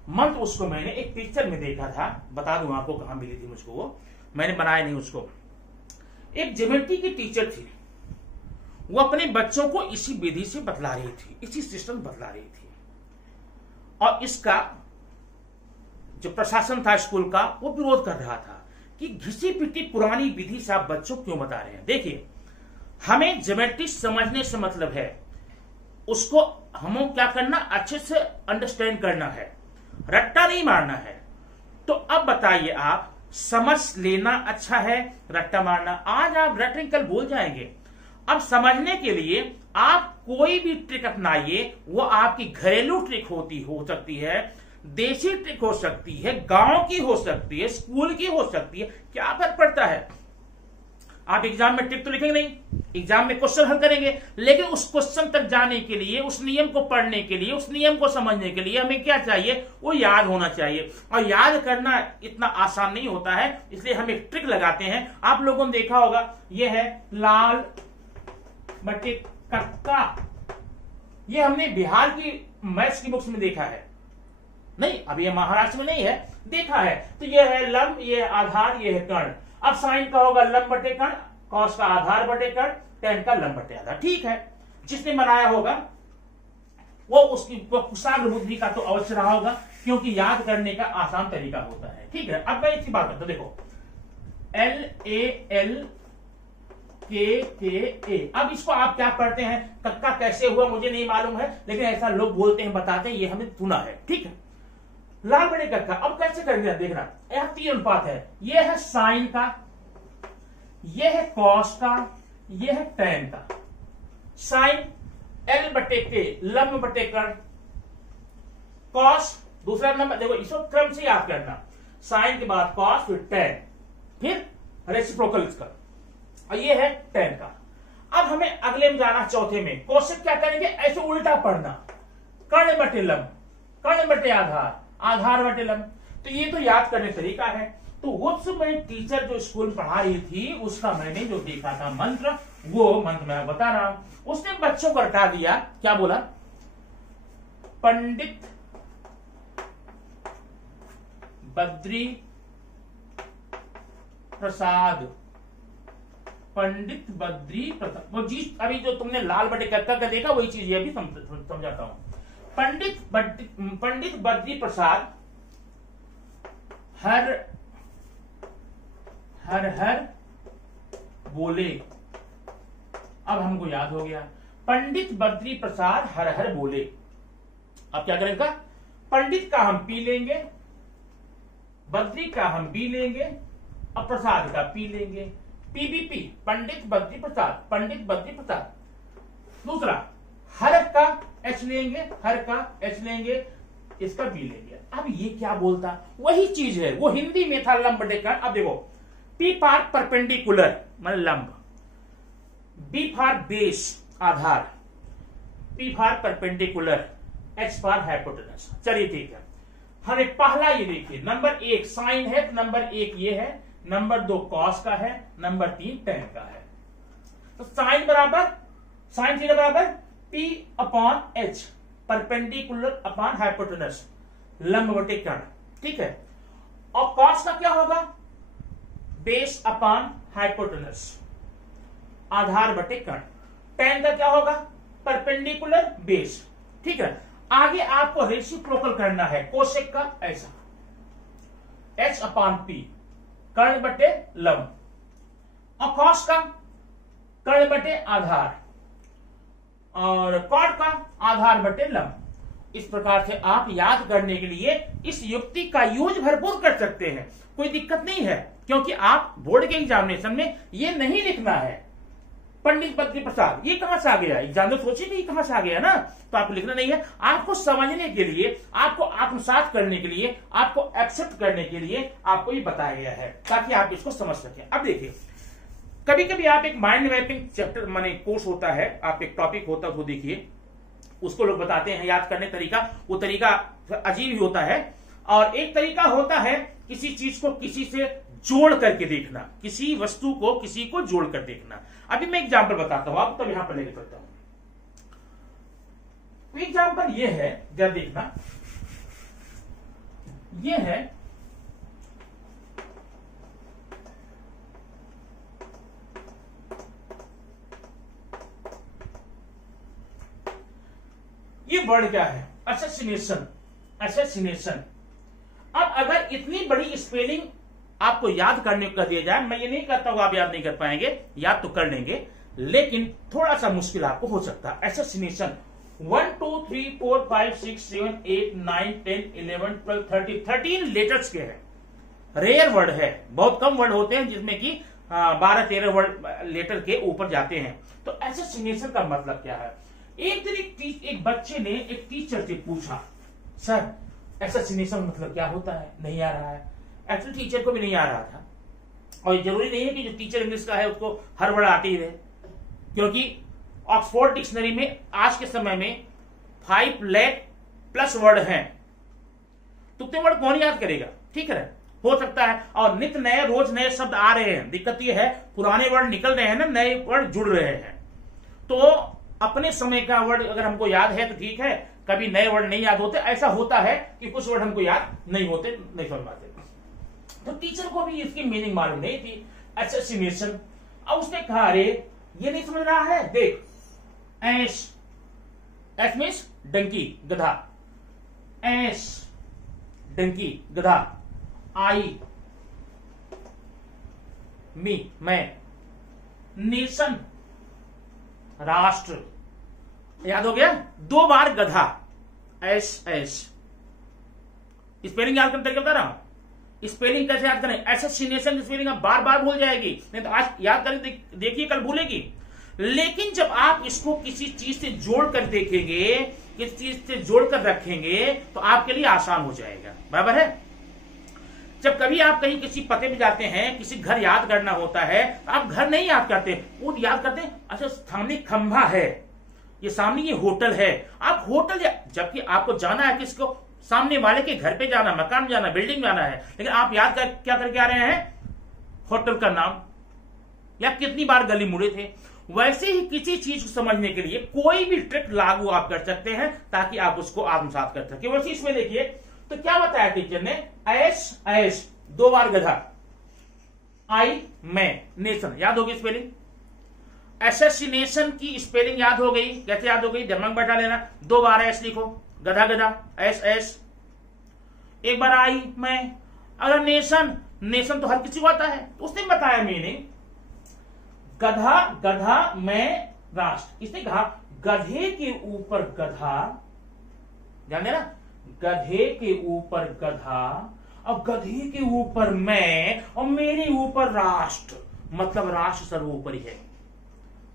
मंत्र उसको मैंने एक पिक्चर में देखा था, बता दूं आपको कहां मिली थी मुझको, वो मैंने बनाया नहीं उसको। एक ज्योमेट्री की टीचर थी, वो अपने बच्चों को इसी विधि से बतला रही थी, इसी सिस्टम बतला रही थी। और इसका जो प्रशासन था स्कूल का, वो विरोध कर रहा था कि घिसी पिटी पुरानी विधि से आप बच्चों क्यों बता रहे हैं। देखिए, हमें ज्योमेट्री समझने से मतलब है, उसको हमें क्या करना, अच्छे से अंडरस्टैंड करना है, रट्टा नहीं मारना है। तो अब बताइए, आप समझ लेना अच्छा है, रट्टा मारना, आज आप रट कल भूल जाएंगे। अब समझने के लिए आप कोई भी ट्रिक अपनाइए, वो आपकी घरेलू ट्रिक हो सकती है, देसी ट्रिक हो सकती है, गांव की हो सकती है, स्कूल की हो सकती है, क्या फर्क पड़ता है। आप एग्जाम में ट्रिक तो लिखेंगे नहीं, एग्जाम में क्वेश्चन हल करेंगे, लेकिन उस क्वेश्चन तक जाने के लिए, उस नियम को पढ़ने के लिए, उस नियम को समझने के लिए हमें क्या चाहिए, वो याद होना चाहिए। और याद करना इतना आसान नहीं होता है, इसलिए हम एक ट्रिक लगाते हैं। आप लोगों ने देखा होगा, ये है लाल बटे कक्का, ये हमने बिहार की मैथ्स की बुक्स में देखा है, नहीं अभी ये महाराष्ट्र में नहीं है, देखा है। तो ये है लंब, ये है आधार, ये है कर्ण। अब साइन का होगा लंब बटे कर्ण, कॉस का आधार बटे कर्ण, टेन का लंब बटे आधार। ठीक है, जिसने बनाया होगा वो उसकी कुशाग्र बुद्धि का तो अवश्य रहा होगा, क्योंकि याद करने का आसान तरीका होता है। ठीक है, अब मैं इसकी बात करता हूं, देखो LAL KKA। अब इसको आप क्या पढ़ते हैं, कक्का कैसे हुआ मुझे नहीं मालूम है, लेकिन ऐसा लोग बोलते हैं, बताते हैं, ये हमने सुना है। ठीक है, लाल बटे कक्का। अब कैसे करेंगे देखना, यहां 3 अनुपात है, ये है साइन का, ये है कॉस का, ये है टेन का। साइन L बटे के, लंब बटे कर्ण, कॉस दूसरा नंबर, देखो इसको क्रम से याद करना, साइन के बाद कॉस, फिर टेन, फिर रेसिप्रोकल इसका, और ये है टेन का। अब हमें अगले में जाना, चौथे में। क्वेश्चन क्या करेंगे, ऐसे उल्टा पढ़ना, कर्ण बटे लंब, कर्ण बटे आधार, आधार बटे लंब। तो ये तो याद करने तरीका है। तो उस समय टीचर जो स्कूल पढ़ा रही थी, उसका मैंने जो देखा था मंत्र, वो मंत्र मैं बता रहा हूं। उसने बच्चों को रटा दिया, क्या बोला, पंडित बद्री प्रसाद, पंडित बद्री प्रसाद। वो चीज अभी जो तुमने लाल बटे कक्का का देखा, वही चीज ये भी समझाता हूं। पंडित बद्री प्रसाद हर बोले। अब हमको याद हो गया, पंडित बद्री प्रसाद हर हर बोले। अब क्या करेंगे, पंडित का हम पी लेंगे, बद्री का हम बी लेंगे, और प्रसाद का पी लेंगे, PBP, पंडित बद्री प्रसाद, पंडित बद्री प्रसाद। दूसरा हर का H लेंगे, हर का H लेंगे, इसका बी लेंगे। अब ये क्या बोलता, वही चीज है, वो हिंदी में था लंब बटे कर्ण। अब देखो, P फॉर परपेंडिकुलर मतलब लंब, B for base Aadhaar, P for perpendicular, H for hypotenuse. चलिए ठीक है, हमें पहला ये देखिए, नंबर 1 साइन है, तो नंबर 1 ये है, नंबर 2 कॉस का है, नंबर 3 टेन का है। तो साइन बराबर, साइन थीटा बराबर P upon H, perpendicular upon hypotenuse, लंब बटे कर्ण। ठीक है, और कॉस का क्या होगा, बेस अपॉन हाइपोटेनस, आधार बटे कर्ण। टेन का क्या होगा, परपेंडिकुलर बेस। ठीक है, आगे आपको रेसिप्रोकल करना है, कोसेक का ऐसा, H अपॉन P, कर्ण बटे लंब, और कॉस का कर्ण बटे आधार, और कॉट का आधार बटे लंब। इस प्रकार से आप याद करने के लिए इस युक्ति का यूज भरपूर कर सकते हैं, कोई दिक्कत नहीं है, क्योंकि आप बोर्ड के एग्जामिनेशन में ये नहीं लिखना है पंडित बद्री प्रसाद, ये कहां से आ गया, एग्जाम में सोचिए कि कहां से आ गया ना, तो आपको लिखना नहीं है। आपको समझने के लिए, आपको आत्मसात करने के लिए, आपको एक्सेप्ट करने के लिए आपको ये बताया गया है, ताकि आप इसको समझ सकें। अब देखिए, कभी कभी आप एक माइंड मैपिंग चैप्टर माने कोर्स होता है, आप एक टॉपिक होता है, वो देखिए, उसको लोग बताते हैं याद करने तरीका, वो तरीका अजीब ही होता है। और एक तरीका होता है किसी चीज को किसी से जोड़ करके देखना, किसी वस्तु को किसी को जोड़ कर देखना। अभी मैं एग्जाम्पल बताता हूं आपको, तब यहां पर लेके चलता हूं। एग्जाम्पल ये है, जब देखना, ये है ये वर्ड क्या है, असैसिनेशन, असैसिनेशन। अब अगर इतनी बड़ी स्पेलिंग आपको याद करने को दिया जाए, मैं ये नहीं कहता हूं आप याद नहीं कर पाएंगे, याद तो कर लेंगे, लेकिन थोड़ा सा मुश्किल आपको हो सकता है। असैसिनेशन 1 2 3 4 5 6 7 8 9 10 11 12 13 लेटर्स के हैं, रेयर वर्ड है, बहुत कम वर्ड होते हैं जिसमें कि 12-13 वर्ड लेटर के ऊपर जाते हैं। तो असैसिनेशन का मतलब क्या है, एक दिन एक बच्चे ने एक टीचर से पूछा, सर असैसिनेशन मतलब क्या होता है, नहीं आ रहा है। एक्चुअली टीचर को भी नहीं आ रहा था, और जरूरी नहीं है कि जो टीचर इंग्लिश का है उसको हर वर्ड आती ही रहे, क्योंकि ऑक्सफोर्ड डिक्शनरी में आज के समय में 5 लाख प्लस वर्ड हैं, तो उतने वर्ड कौन याद करेगा? ठीक है, हो सकता है। और नित्य नए रोज नए शब्द आ रहे हैं, दिक्कत यह है पुराने वर्ड निकल रहे हैं ना, नए वर्ड जुड़ रहे हैं। तो अपने समय का वर्ड अगर हमको याद है तो ठीक है, कभी नए वर्ड नहीं याद होते। ऐसा होता है कि कुछ वर्ड हमको याद नहीं होते, नहीं समझ पाते। तो टीचर को भी इसकी मीनिंग मालूम नहीं थी, असोसिएशन। अब उसने कहा अरे ये नहीं समझ रहा है, देख एस, एस मीन्स डंकी गधा, एस डंकी गधा, आई मी मैं, नेशन राष्ट्र, याद हो गया? 2 बार गधा, एस एस। स्पेलिंग याद करने तरीका बता रहा हूं, स्पेलिंग कैसे याद करें? एसोसिएशन की स्पेलिंग आप बार बार भूल जाएगी, नहीं तो आज याद करें देखिए कल भूलेगी। लेकिन जब आप इसको किसी चीज से जोड़ कर देखेंगे, किसी चीज से जोड़कर रखेंगे तो आपके लिए आसान हो जाएगा, बराबर है? जब कभी आप कहीं किसी पते में जाते हैं, किसी घर याद करना होता है, तो आप घर नहीं याद करते, वो याद करते हैं अच्छा सामने खंभा है, ये सामने ये होटल है। आप होटल, जबकि आपको जाना है किसको? सामने वाले के घर पे जाना, मकान में जाना, बिल्डिंग में जाना है, लेकिन आप याद क्या करके आ रहे हैं? होटल का नाम, या कितनी बार गली मुड़े थे। वैसे ही किसी चीज को समझने के लिए कोई भी ट्रिक लागू आप कर सकते हैं ताकि आप उसको आत्मसात कर सके। वैसे इसमें देखिए तो क्या बताया टीचर ने? एस एस 2 बार गधा, आई मैं, नेशन, याद होगी स्पेलिंग। एसेसिनेशन की स्पेलिंग याद हो गई, कैसे याद हो गई? दिमाग बैठा लेना, 2 बार एस लिखो, गधा गधा, एस एस, 1 बार आई मैं। अगर नेशन, नेशन तो हर किसी को आता है, उसने बताया मीनिंग गधा गधा मैं राष्ट्र। इसने कहा गधे के ऊपर गधा, जानते ना, गधे के ऊपर गधा और गधे के ऊपर मैं और मेरे ऊपर राष्ट्र, मतलब राष्ट्र सर्वोपरि है।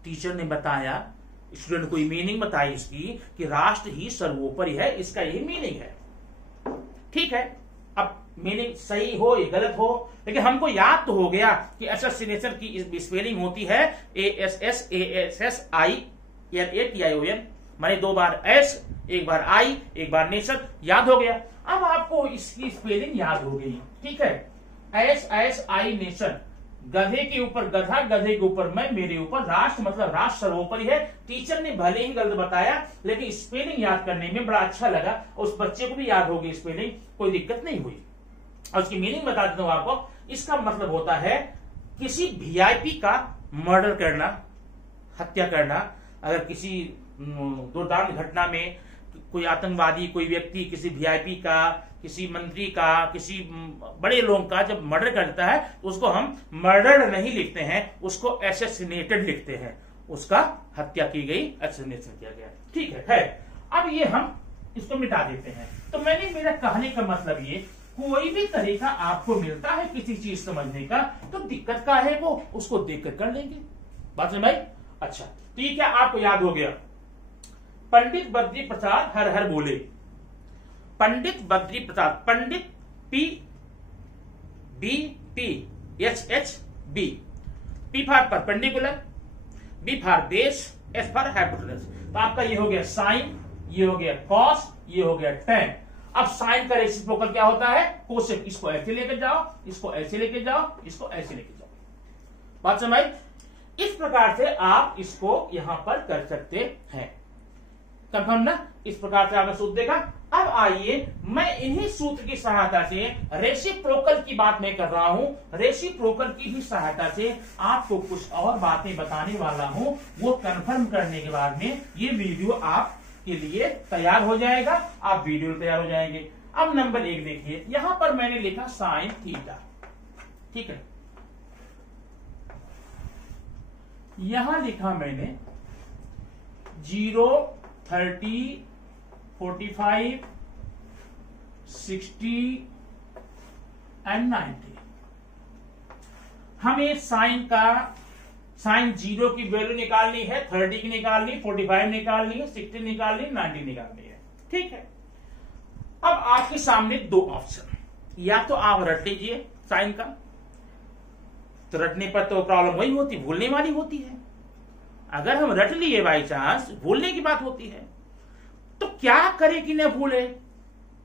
टीचर ने बताया, स्टूडेंट को मीनिंग बताई इसकी कि राष्ट्र ही सर्वोपरि है, इसका यही मीनिंग है। ठीक है, अब मीनिंग सही हो या गलत हो, लेकिन हमको याद तो हो गया कि एसोसिएशन की स्पेलिंग होती है ASSASSI, AION, माने 2 बार एस, 1 बार आई, 1 बार नेशन, याद हो गया। अब आपको इसकी स्पेलिंग याद हो गई, ठीक है? SSI नेशन, गधे के ऊपर गधा, गधे के ऊपर मैं, मेरे ऊपर राष्ट्र, मतलब राष्ट्र सर्वोपरि है। टीचर ने भले ही गलत बताया, लेकिन स्पेलिंग याद करने में बड़ा अच्छा लगा, उस बच्चे को भी याद होगी स्पेलिंग, कोई दिक्कत नहीं हुई। और उसकी मीनिंग बता देता हूं आपको। इसका मतलब होता है किसी वीआईपी का मर्डर करना, हत्या करना। अगर किसी दुर्दांत घटना में कोई आतंकवादी, कोई व्यक्ति किसी वीआईपी का, किसी मंत्री का, किसी बड़े लोगों का जब मर्डर करता है तो उसको हम मर्डर नहीं लिखते हैं, उसको एसेसिनेटेड लिखते हैं, उसका हत्या की गई, एसेसिनेशन किया गया। ठीक है। अब ये हम इसको मिटा देते हैं। तो मेरा कहने का मतलब ये, कोई भी तरीका आपको मिलता है किसी चीज समझने का, तो दिक्कत का है वो उसको देख कर लेंगे। बात समझ भाई? अच्छा, तो ये क्या आपको याद हो गया? पंडित बद्री प्रसाद हर हर बोले। पंडित बद्री प्रसाद, पंडित PBPHHB, P for perpendicular, B for base, S for hypotenuse. तो आपका ये हो गया साइन, ये हो गया कॉस, ये हो गया टेन। अब साइन का रेसिप्रोकल क्या होता है? कोसेक। इसको ऐसे लेकर जाओ, इसको ऐसे लेकर जाओ, इसको ऐसे लेकर जाओ। बात समझ? इस प्रकार से आप इसको यहां पर कर सकते हैं। कंफर्म ना? इस प्रकार से आपने सूत्र देखा। अब आइए, मैं इन्हीं सूत्र की सहायता से रेसिप्रोकल की बात मैं कर रहा हूं, रेसिप्रोकल की भी सहायता से आपको कुछ और बातें बताने वाला हूं। वो कंफर्म करने के बाद में ये वीडियो आप के लिए तैयार हो जाएगा, आप वीडियो तैयार हो जाएंगे। अब नंबर 1 देखिए, यहां पर मैंने लिखा साइन थीटा, ठीक है? यहां लिखा मैंने 0, 30, 45, 60 एंड 90। हमें साइन 0 की वैल्यू निकालनी है, 30 की निकालनी, 45 निकालनी है, 60 निकालनी, 90 निकालनी है। ठीक है। अब आपके सामने 2 ऑप्शन, या तो आप रट लीजिए साइन का, तो रटने पर तो प्रॉब्लम वही होती, भूलने वाली होती है। अगर हम रट लिए बाई चांस, भूलने की बात होती है, तो क्या करें कि न भूले।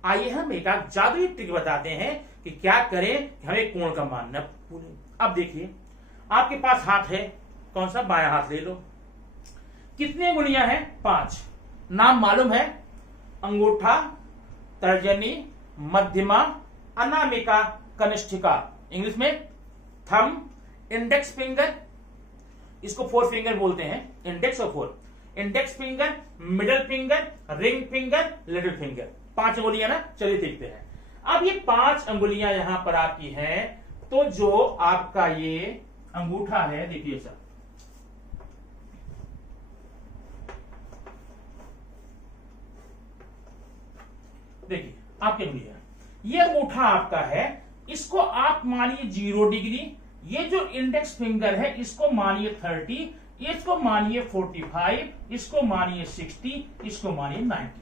आइए हम एक जादुई ट्रिक बताते हैं कि क्या करें कि हमें कोण का मान न भूले। अब देखिए, आपके पास हाथ है, कौन सा, बायां हाथ ले लो। कितनी अंगुलियां हैं, 5। नाम मालूम है, अंगूठा, तर्जनी, मध्यमा, अनामिका, कनिष्ठिका, इंग्लिश में थंब, इंडेक्स फिंगर, इसको 4 फिंगर बोलते हैं, इंडेक्स और 4, index finger, middle finger, ring finger, little finger, 5 अंगुलियां ना। चलिए देखते हैं। अब ये 5 अंगुलियां यहां पर आपकी हैं, तो जो आपका ये अंगूठा है, देखिए सर, देखिए आपकी अंगुलियां, ये अंगूठा आपका है, इसको आप मानिए 0 डिग्री, ये जो इंडेक्स फिंगर है इसको मानिए 30, इसको मानिए 45, इसको मानिए 60, इसको मानिए 90।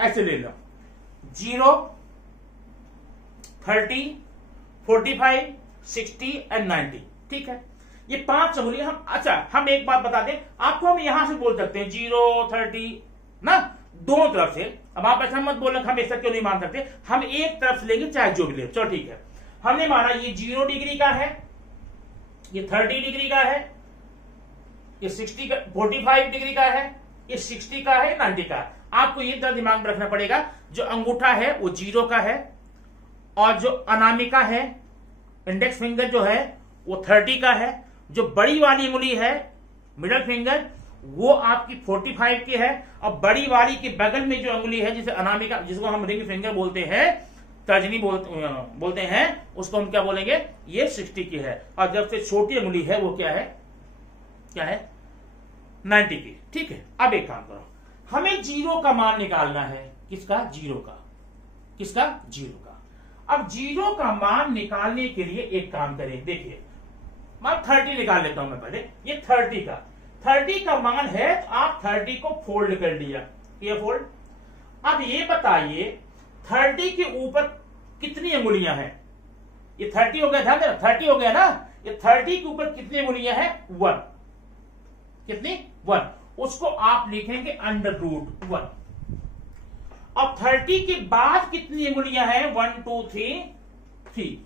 ऐसे ले लो, 0, 30, 45, 60 एंड 90। ठीक है, ये 5 अंगुलियां हम, अच्छा हम एक बात बता दें आपको, हम यहां से बोल सकते हैं 0, 30 ना, दोनों तरफ से। अब आप ऐसा मत बोलना हम ऐसा क्यों नहीं मान सकते, हम एक तरफ से लेंगे चाहे जो भी ले। चलो ठीक है, हमने माना ये 0 डिग्री का है, ये 30 डिग्री का है, ये 60 का, 45 डिग्री का है, ये 60 का है, 90 का है। आपको ये तरह दिमाग में रखना पड़ेगा, जो अंगूठा है वो 0 का है, और जो अनामिका है, इंडेक्स फिंगर जो है वो 30 का है, जो बड़ी वाली उंगली है मिडल फिंगर वो आपकी 45 की है, और बड़ी वाली के बगल में जो उंगली है जिसे अनामिका, जिसको हम रिंग फिंगर बोलते हैं, तर्जनी बोलते हैं, उसको हम क्या बोलेंगे, ये 60 की है। और जब से छोटी उंगली है वो क्या है, क्या है, 90 की। ठीक है, अब एक काम करो, हमें 0 का मान निकालना है, किसका, 0 का, किसका, 0 का। अब 0 का मान निकालने के लिए एक काम करें, देखिए मैं 30 निकाल लेता हूं मैं पहले, ये 30 का मान है, तो आप 30 को फोल्ड कर लिया, ये फोल्ड। अब ये बताइए 30 के ऊपर कितनी अंगुलियां हैं, ये 30 हो गया, ध्यान देना 30 हो गया ना, ये 30 के ऊपर कितनी अंगुलियां हैं, 1, कितनी, 1, उसको आप लिखेंगे √1। अब 30 के बाद कितनी अंगुलियां हैं, 1 2 3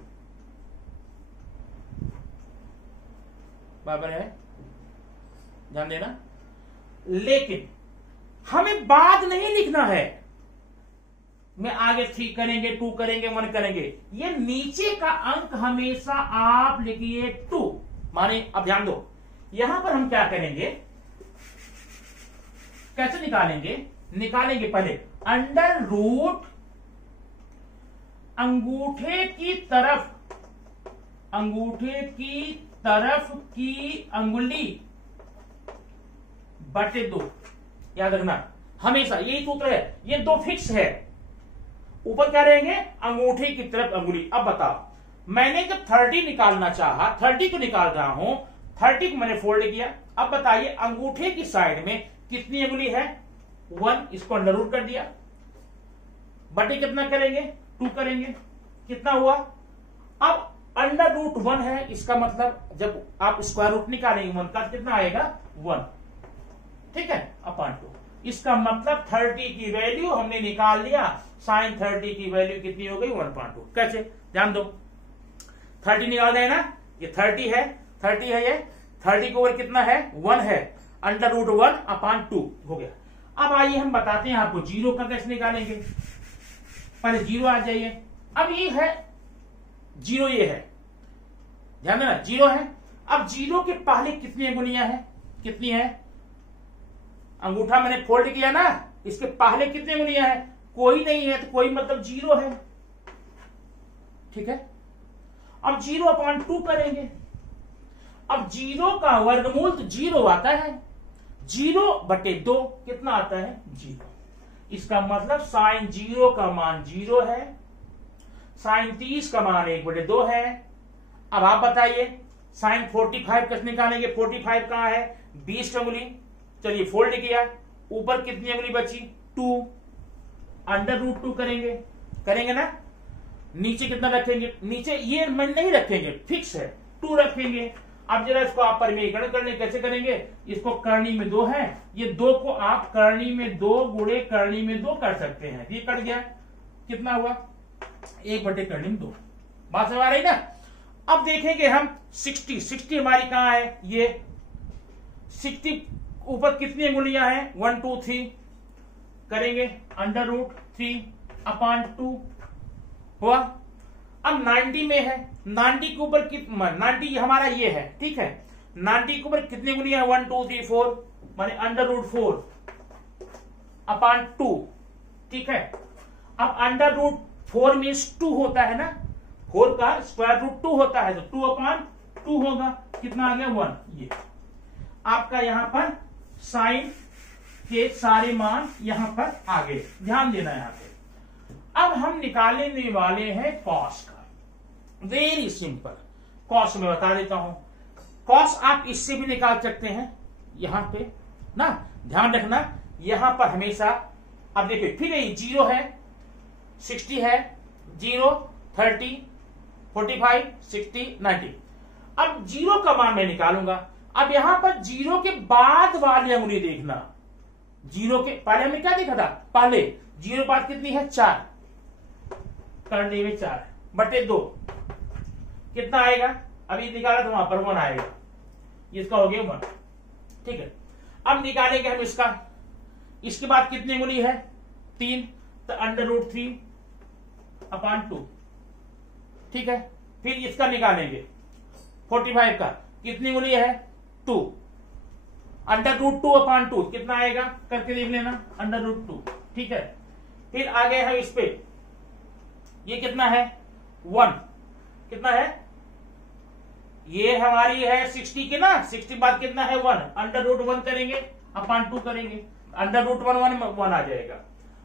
बराबर है, ध्यान देना। लेकिन हमें बाद नहीं लिखना है, मैं आगे 3 करेंगे, 2 करेंगे, 1 करेंगे, ये नीचे का अंक हमेशा आप लिखिए 2, माने। अब ध्यान दो, यहां पर हम क्या करेंगे, कैसे निकालेंगे, निकालेंगे पहले √ अंगूठे की तरफ की अंगुली बटे 2। याद रखना हमेशा यही सूत्र है, ये 2 फिक्स है। ऊपर क्या रहेंगे, अंगूठे की तरफ अंगुली। अब बताओ, मैंने जब 30 निकालना चाहा, 30 को निकाल रहा हूं, 30 को मैंने फोल्ड किया। अब बताइए अंगूठे की साइड में कितनी अंगुली है, 1, इसको अंडर कर दिया, बटे कितना करेंगे, 2 करेंगे, कितना हुआ। अब √1 है, इसका मतलब जब आप स्क्वायर रूट निकालेंगे 1 का कितना आएगा, 1। ठीक है, अपॉन 2, इसका मतलब 30 की वैल्यू हमने निकाल लिया, sin 30 की वैल्यू कितनी हो गई, 1.2। कैसे, ध्यान दो, 30 निकाल रहे हैं ना, ये 30 है, 30 है, ये 30 के ऊपर कितना है, 1 है, √1 अपॉन 2 हो गया। अब आइए हम बताते हैं आपको 0 का कैसे निकालेंगे। पहले 0 आ जाइए, अब ये है 0, ये है, ध्यान देना 0 है। अब 0 के पहले कितनी अंगुलियां हैं, कितनी है, अंगूठा मैंने फोल्ड किया ना, इसके पहले कितनी अंगुलियां हैं, कोई नहीं है, तो कोई मतलब 0 है। ठीक है, अब 0/2 करेंगे। अब 0 का वर्गमूल तो 0 आता है, 0/2 कितना आता है, 0। इसका मतलब sin 0 का मान 0 है, sin 30 का मान 1/2 है। अब आप बताइए sin 45 कैसे निकालेंगे, 45 कहां है, 20 की अंगुली। चलिए फोल्ड किया, ऊपर कितनी अंगुली बची, 2, √2 करेंगे ना। नीचे कितना रखेंगे, नीचे ये नहीं रखेंगे, फिक्स है, 2 रखेंगे। अब जरा इसको आप परिमेयीकरण करने कैसे करेंगे, इसको करनी में 2 है, ये 2 को आप करनी में 2 गुणे करनी में 2 कर सकते हैं। ये कट गया, कितना हुआ 1 बटे करनी में 2। बात समझ आ रही ना। अब देखेंगे हम 60 हमारी कहां है, ये 60 ऊपर कितनी गुणियां हैं 1 2 3 करेंगे √3/2 हुआ। अब 90 में है, 90 के ऊपर 90 हमारा ये है, ठीक है। 90 के ऊपर कितनी गुणियां है 1 2 3 4 माने √4/2, ठीक है। अब √4 मीन्स 2 होता है ना, 4 का स्क्वायर रूट 2 होता है, तो 2/2 होगा, कितना आ गया 1। ये आपका यहां पर साइन के सारे मान यहां पर आ गए, ध्यान देना यहां पे। अब हम निकालने वाले हैं कॉस का, वेरी सिंपल। कॉस में बता देता हूं, कॉस आप इससे भी निकाल सकते हैं यहां पे ना, ध्यान रखना यहां पर हमेशा। अब देखिए फिर ये 0 है, 60 है, 0 30 45 60 90। अब 0 का मान मैं निकालूंगा। अब यहां पर 0 के बाद वाली अंगुली देखना, 0 के पहले हमने क्या देखा था, पहले 0 बाद कितनी है 4, करने में 4 बटे 2 कितना आएगा, अभी निकाला तो वहां पर 1 आएगा, इसका हो गया 1, ठीक है। अब निकालेंगे हम इसका, इसके बाद कितनी गुणी है 3, तो √3/2, ठीक है। फिर इसका निकालेंगे 45 का, कितनी गुणी है 2, √2/2 कितना आएगा करके देख लेना, √2, ठीक है। फिर आगे हम इस पे, ये कितना है 1, कितना है ये हमारी है 60 की ना, 60 बाद कितना है 1, √1 करेंगे /2 करेंगे, √1 आ जाएगा।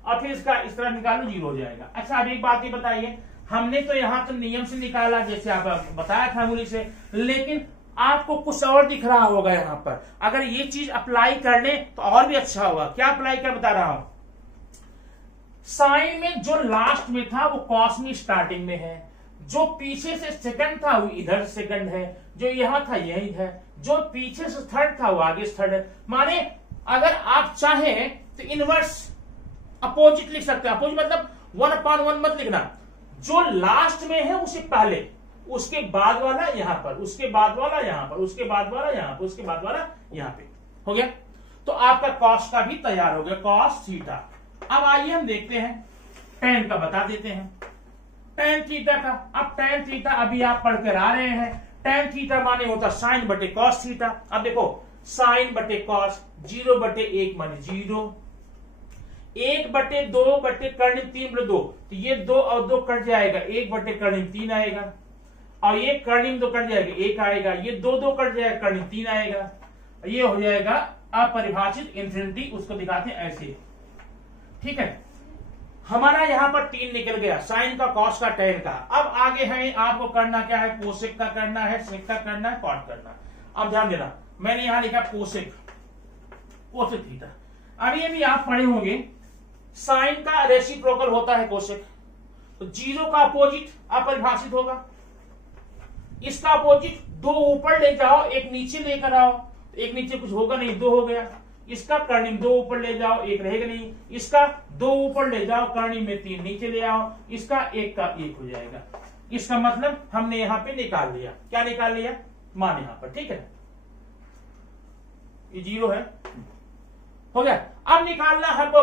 और फिर इसका इस तरह निकालो 0 हो जाएगा। अच्छा अब एक बात ये बताइए, हमने तो यहां तो नियम से निकाला जैसे आप बताया था अंगुली से, लेकिन आपको कुछ और दिख रहा होगा यहां पर। अगर ये चीज अप्लाई कर ले तो और भी अच्छा होगा। क्या अप्लाई कर बता रहा हूं, साइन में जो लास्ट में था वो कॉस में स्टार्टिंग में है, जो पीछे से सेकंड था वो इधर सेकंड है, जो यहां था यही है, जो पीछे से थर्ड था वो आगे से थर्ड है। माने अगर आप चाहें तो इनवर्स अपोजिट लिख सकते हैं। अपोजिट मतलब 1/1 मत लिखना, जो लास्ट में है उसे पहले, उसके बाद वाला यहां पर, उसके बाद वाला यहां पर, उसके बाद वाला यहां पर, उसके बाद वाला यहां पे, हो गया। तो आपका कॉस का भी तैयार हो गया, कॉस थीटा। अब आइए हम देखते हैं टेन का, बता देते हैं टेन थीटा का। अब टेन थीटा अभी आप पढ़कर आ रहे हैं, टेन थीटा माने होता साइन बटे कॉस थीटा। अब देखो साइन बटे कॉस, 0/1 माने 0, 1/2 बटे कर्णिम 3/2, तो ये 2 और 2 कट जाएगा, 1/कर्णिम 3 आएगा, और ये कर्णिम 2 कट जाएगा 1 आएगा, ये 2 कट जाएगा कर्णिम 3 आएगा, ये हो जाएगा अपरिभाषित इंफिनिटी। उसको दिखाते हैं ऐसे, ठीक है। हमारा यहां पर 3 निकल गया, साइन का, कॉस का, टेन का। अब आगे है आपको करना क्या है, कोसेक का करना है, सेक का करना है, कॉट करना। अब ध्यान देना, मैंने यहां लिखा कोसेक, कोसेक थीटा। अभी आप पढ़े होंगे साइन का रेसिप्रोकल होता है कोसेक, तो 0 का अपोजिट अपरिभाषित होगा, इसका अपोजिट 2 ऊपर ले जाओ 1 नीचे लेकर आओ, तो 1 नीचे कुछ होगा नहीं, 2 हो गया। इसका कर्णिम 2 ऊपर ले जाओ 1 रहेगा नहीं, इसका 2 ऊपर ले जाओ कर्णिम में 3 नीचे ले आओ, इसका 1 का 1 हो जाएगा। इसका मतलब हमने यहां पे निकाल लिया, क्या निकाल लिया, मान यहां पर, ठीक है। ये 0 है, हो गया। अब निकालना हमको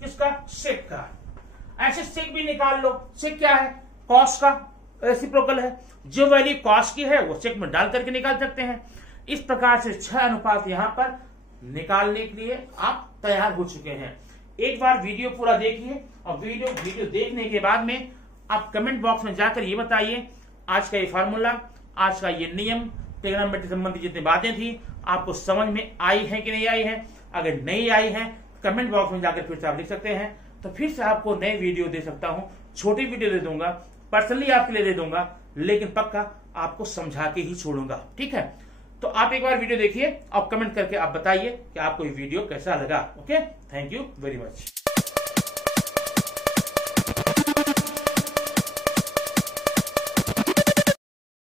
किसका, सेक का। ऐसे सेक भी निकाल लो। सेक क्या है, कॉस का रेसिप्रोकल है, जो वैल्यू कॉस की है वो सेक में डाल करके निकाल सकते हैं। इस प्रकार से 6 अनुपात यहां पर निकालने के लिए आप तैयार हो चुके हैं। एक बार वीडियो पूरा देखिए, और वीडियो देखने के बाद में आप कमेंट बॉक्स में जाकर ये बताइए आज का ये फार्मूला, आज का ये नियम, ट्रिग्नोमेट्री संबंधी जितनी बातें थी आपको समझ में आई है कि नहीं आई है। अगर नहीं आई है कमेंट बॉक्स में जाकर फिर से आप लिख सकते हैं, तो फिर से आपको नई वीडियो दे सकता हूं, छोटी वीडियो दे दूंगा, पर्सनली आपके लिए दे दूंगा, लेकिन पक्का आपको समझा के ही छोड़ूंगा, ठीक है। तो आप एक बार वीडियो देखिए और कमेंट करके आप बताइए कि आपको ये वीडियो कैसा लगा। Okay, thank you very much.